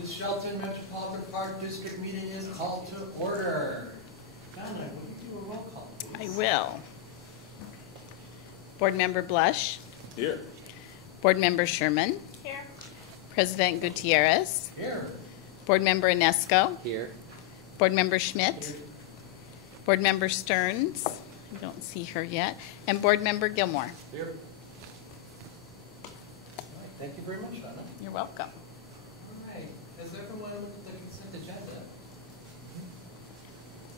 This Shelton Metropolitan Park District meeting is called to order. Donna, will you do a roll call, please? I will. Board Member Blush. Here. Board Member Sherman. Here. President Gutierrez. Here. Board Member Inesco. Here. Board Member Schmidt. Here. Board Member Stearns. I don't see her yet. And Board Member Gilmore. Here. All right, thank you very much, Donna. You're welcome. All right, has everyone looked at the consent agenda?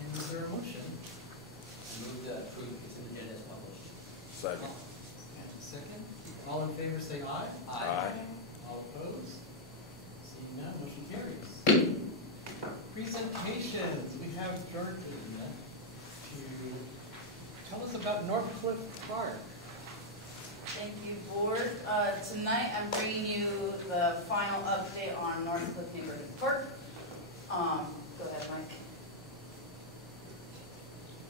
And is there a motion? Move to approve consent agenda as published. Second. And a second. All in favor say aye. Aye. All opposed? Seeing none, motion carries. Presentations, we have Jordan to tell us about Northcliffe Park. Thank you, Board. Tonight I'm bringing you the final update on Northcliffe Neighborhood Park. Go ahead, Mike.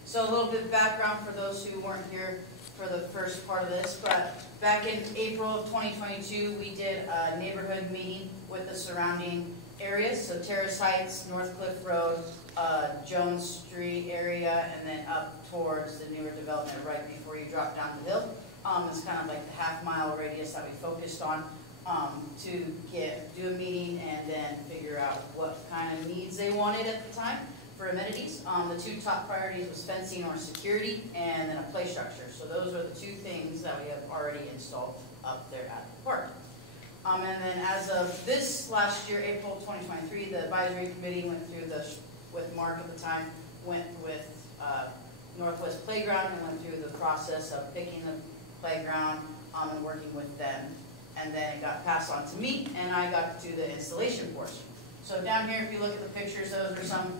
So a little bit of background for those who weren't here for the first part of this, but back in April of 2022, we did a neighborhood meeting with the surrounding areas, so Terrace Heights, Northcliffe Road, Jones Street area, and then up towards the newer development right before you drop down the hill. It's kind of like the half-mile radius that we focused on to do a meeting and then figure out what kind of needs they wanted at the time for amenities. The two top priorities was fencing or security, and then a play structure. So those are the two things that we have already installed up there at the park. And then as of this last year, April 2023, the advisory committee went through with Mark at the time, went with Northwest Playground and went through the process of picking the playground and working with them. And then it got passed on to me, and I got to do the installation portion. So down here, if you look at the pictures, those are some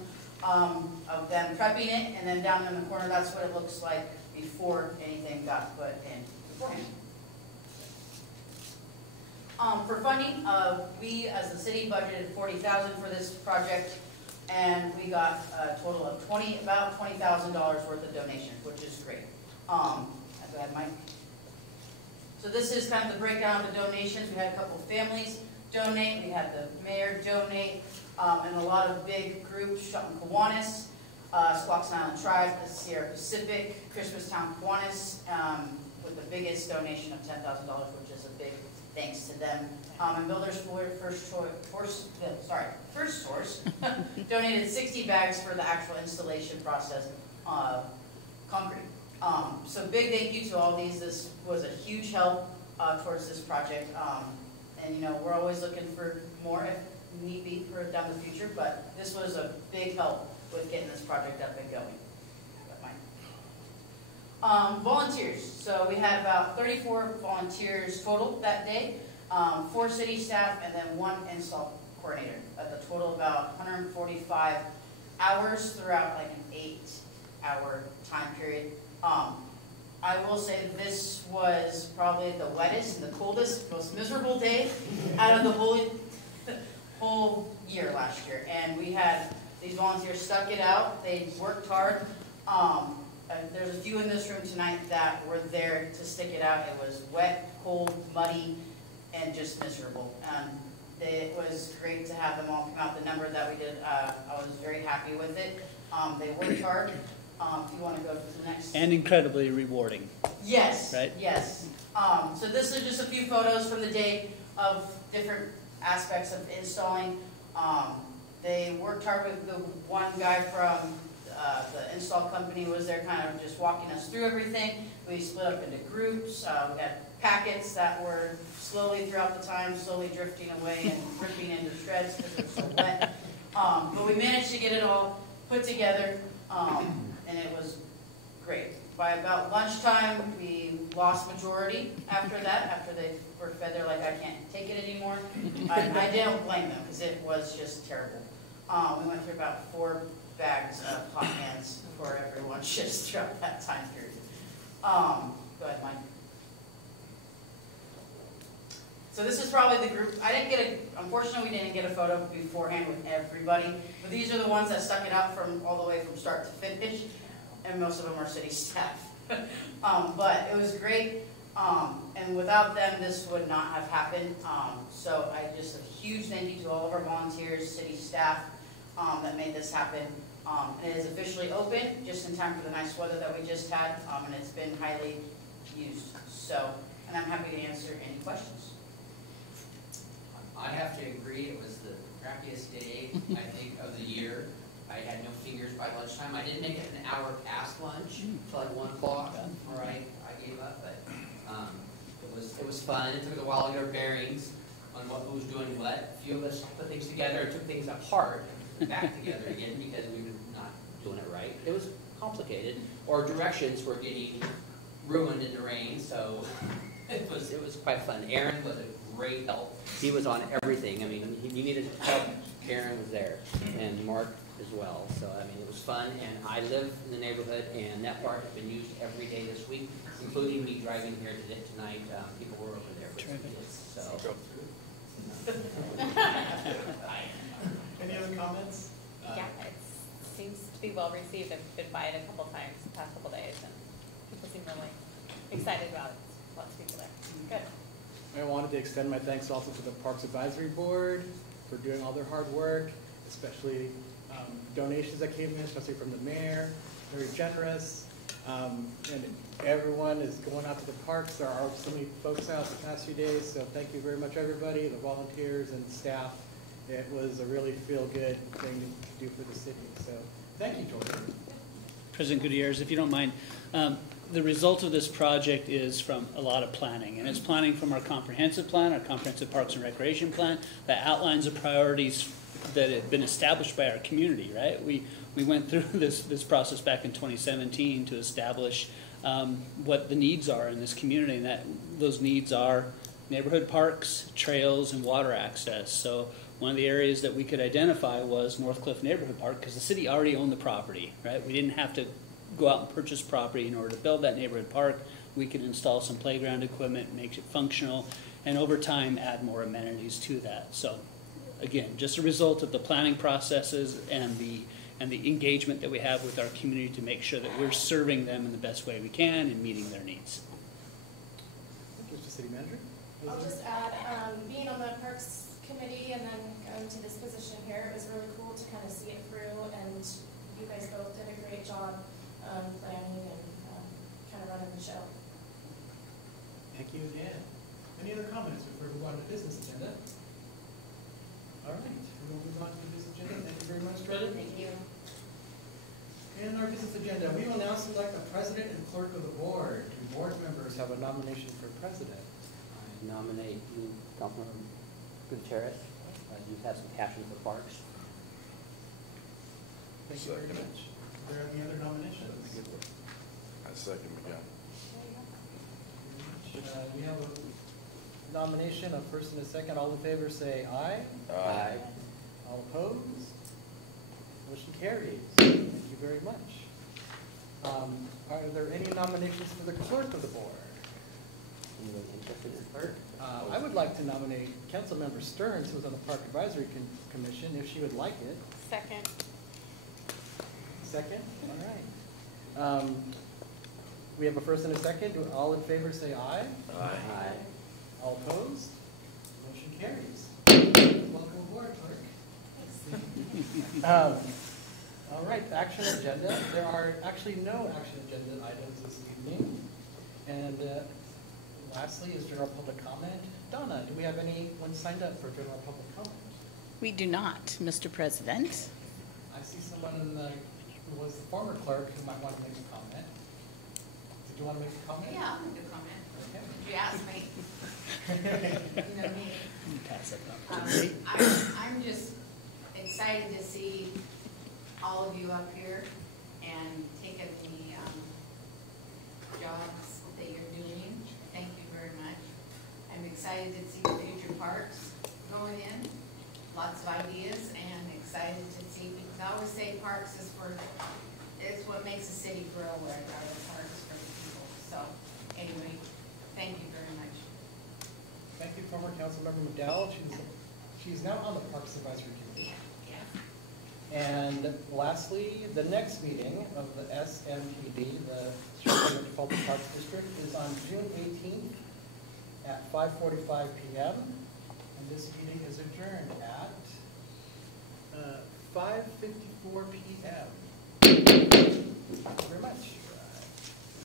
of them prepping it, and then down in the corner, that's what it looks like before anything got put in beforehand. For funding, we as the city budgeted $40,000 for this project, and we got a total of about $20,000 worth of donations, which is great. Go ahead, Mike. So this is kind of the breakdown of the donations. We had a couple of families donate, we had the mayor donate, and a lot of big groups, Shelton Kiwanis, Squaxin Island Tribe, the Sierra Pacific, Christmastown Kiwanis, with the biggest donation of $10,000, which is a big thanks to them. And Builders First Source donated 60 bags for the actual installation process of concrete. So big thank you to all these. This was a huge help towards this project. And you know, we're always looking for more if need be for down the future, but this was a big help with getting this project up and going. Volunteers. So we had about 34 volunteers total that day, 4 city staff, and then 1 install coordinator. At the total about 145 hours throughout like an 8-hour time period. I will say this was probably the wettest and the coldest, most miserable day out of the whole year last year. And we had these volunteers stuck it out. They worked hard. There's a few in this room tonight that were there to stick it out. It was wet, cold, muddy, and just miserable. And it was great to have them all come out. The number that we did, I was very happy with it. They worked hard. If you want to go to the next. And incredibly rewarding. Yes. Right? Yes. So this is just a few photos from the day of different aspects of installing. They worked hard with the one guy from the install company was there kind of just walking us through everything. We split up into groups. We had packets that were slowly throughout the time, slowly drifting away and ripping into shreds because it was so wet. But we managed to get it all put together, and it was great. By about lunchtime, we lost majority after that. After they were fed, they're like, I can't take it anymore. I don't blame them because it was just terrible. We went through about 4 bags of hot hands for everyone just throughout that time period. Go ahead, Mike. So this is probably the group. Unfortunately, we didn't get a photo beforehand with everybody, but these are the ones that stuck it out from all the way from start to finish, and most of them are city staff. But it was great. And without them, this would not have happened. So a huge thank you to all of our volunteers, city staff, that made this happen. And it is officially open, just in time for the nice weather that we just had, and it's been highly used. So, and I'm happy to answer any questions. I have to agree, it was the crappiest day, I think, of the year. I had no fingers by lunchtime. I didn't make it an hour past lunch, until like 1 o'clock, before I gave up, but it was fun. It took a while to get our bearings on who was doing what. A few of us put things together, took things apart, and put back together again, because we were not doing it right. It was complicated. Our directions were getting ruined in the rain, so it was quite fun. Aaron was a great help. He was on everything. I mean, you needed help, Aaron was there, and Mark as well. So, I mean, it was fun, and I live in the neighborhood, and that park has been used every day this week, including me driving here tonight. People were over there with some kids, so. Any other comments? Yeah, it seems to be well received. I've been by it a couple times the past couple days, and people seem really excited about it. Lots of people there. Good. I wanted to extend my thanks also to the Parks Advisory Board for doing all their hard work, especially donations that came in, especially from the mayor, very generous. And everyone is going out to the parks. There are so many folks out the past few days, so thank you very much, everybody, the volunteers and staff. It was a really feel-good thing to do for the city. So thank you, Jordan. President Gutierrez, if you don't mind, the result of this project is from a lot of planning, and it's planning from our comprehensive plan, our comprehensive parks and recreation plan, that outlines the priorities that have been established by our community, right? We went through this process back in 2017 to establish what the needs are in this community, and that those needs are neighborhood parks, trails, and water access. So one of the areas that we could identify was North Cliff Neighborhood Park, because the city already owned the property, right? We didn't have to go out and purchase property in order to build that neighborhood park. We could install some playground equipment, make it functional, and over time add more amenities to that. So again, just a result of the planning processes and the engagement that we have with our community to make sure that we're serving them in the best way we can and meeting their needs. Thank you, Mr. City Manager. I'll just add, being on the Parks Committee and then going to this position here, it was really cool to kind of see it through, and you guys both did a great job planning and kind of running the show. Thank you again. Any other comments before we move on to the business agenda? All right, we will move on to the business agenda. Thank you very much, Jordan. Thank you. In our business agenda, we will now select the president and clerk of the board. Do board members have a nomination for president? I nominate you, Councilmember Gutierrez. You have some passion for parks. Thank you very much. Are there any other nominations? I second Miguel. We have a nomination, a first and a second. All in favor say aye. Aye. All opposed? Motion carries. Thank you very much. Are there any nominations for the clerk of the board? Anyone interested in clerk? I would like to nominate Councilmember Stearns, who was on the Park Advisory Commission, if she would like it. Second. Second? All right. We have a first and a second. Do all in favor say aye? Aye. All opposed? Motion carries. Welcome aboard, clerk. All right, action agenda. There are actually no action agenda items this evening. And lastly is general public comment. Donna, do we have anyone signed up for general public comment? We do not, Mr. President. I see someone who was the former clerk who might want to make a comment. Did you want to make a comment? Yeah, I'll make a comment. Okay. You asked me. You know me. Pass that on. I'm just excited to see all of you up here and taking the jobs that you're doing. Thank you very much. I'm excited to see the future parks going in. Lots of ideas, and excited to see, because I always say parks is what makes a city grow, where are the parks for the people. So anyway, thank you very much. Thank you, former Councilmember McDowell. She's now on the Parks Advisory Committee. Yeah. And lastly, the next meeting of the SMPD, the Strategic Metropolitan Parks District, is on June 18th at 5:45 p.m. And this meeting is adjourned at 5:54 p.m.